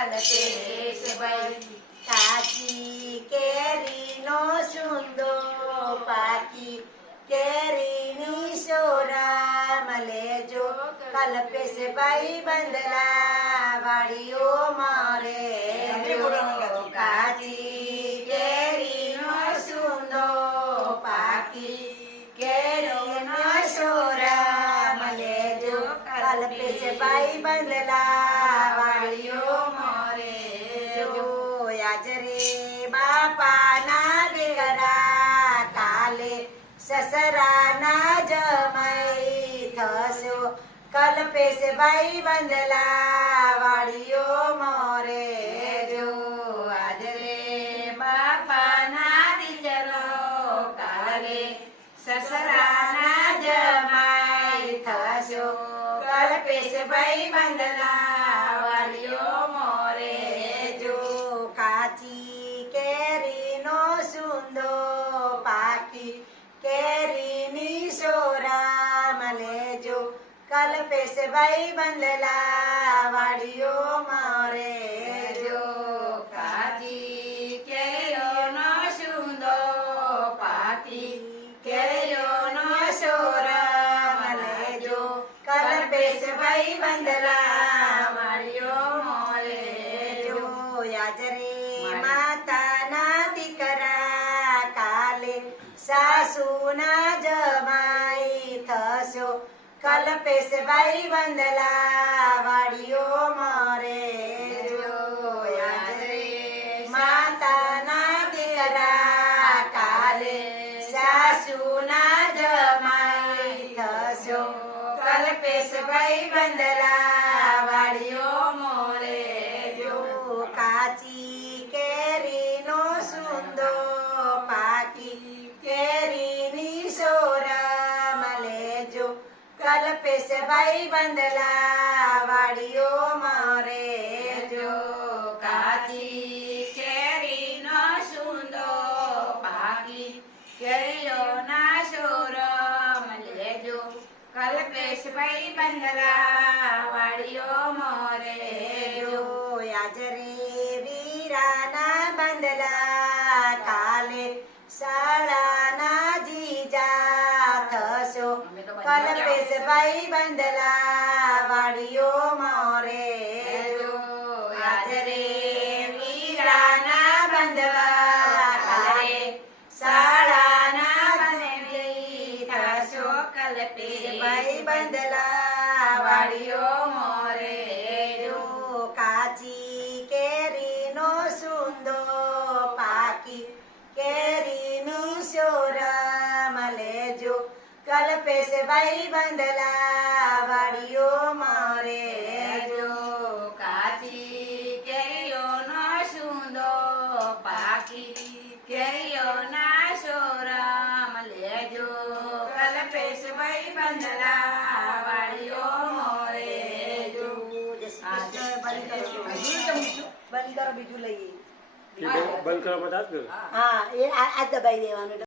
કલ્પેશ ભાઈ કાચી કેરીનો સુંદો પાકી કેરીની સોરામ લેજો કલ્પેશ ભાઈ બંદલા વાડીઓ મારે કાચી કેરીનો સુંદો પાકી કેરીનો સોરામ લેજો કલ્પેશ ભાઈ બંદલા વાડીઓ મારે રે બાપાના દીકરા કાલે સસરાના જમાઈ થશો કલ્પેશ ભાઈ બંદલા વાડીઓ મોરે જો આજ રે બાપાના દીકરો કાલે સસરાના જમાઈ થશો કલ્પેશ ભાઈ બંદલા વાડીઓ મોરે કાચી કેરીનો સુંદો પાકી કેરીની સોરામ લેજો કલ્પેશ ભાઈ બંદલા વાડીઓ મારે જો કાચી કેરીનો સુંદો પાકી કેરીનો સોરામ લેજો કલ્પેશ ભાઈ બંદલા વાડીઓ મારે જો યાદ રે માતાના દીકરા કાલે સાસુના જમાઈ થશો કલ્પેશ ભાઈ બંદલા વાડીઓ મારે જો યાદ રે માતાના દીકરા કાલે સાસુના જમાઈ થશો કલ્પેશ ભાઈ બંદલા વાડીઓ મોરે જો કાચી કેરીનો સુંદો પાકી કેરીની સોરામ લેજો કલ્પેશ ભાઈ બંદલા વાડીઓ મારે જો કાચી કેરીનો સુંદો પાકી કેરીઓના સોરામ લેજો કલ્પેશ ભાઈ બંદલા વાડીઓ મોરે જો યાદ રે વીરાના બંદલા કાલે શાળાના જીજા થશો કલ્પેશ ભાઈ બંદલા વાડીઓ મોરે જો યાદ રે વીરાના બંદલા કાલે શાળાના બંદી થશો કલ્પેશ ભાઈ બંદલા વાડીઓ મોરે જો કાચી કેરીનો સુંદો પાકી કેરીની સોરામ લેજો કલ્પેશ ભાઈ બંદલા વાડીઓ મારે જો કાચી કેરીઓનો સુંદો પાકી કેરીઓના સોરામ લેજો કલ્પેશ ભાઈ બંદલા વાડીઓ મોરે જો બંધ કરો બીજું લઈએ બંધ કરવા માટે હા એ આ દબાઈ દેવાનું.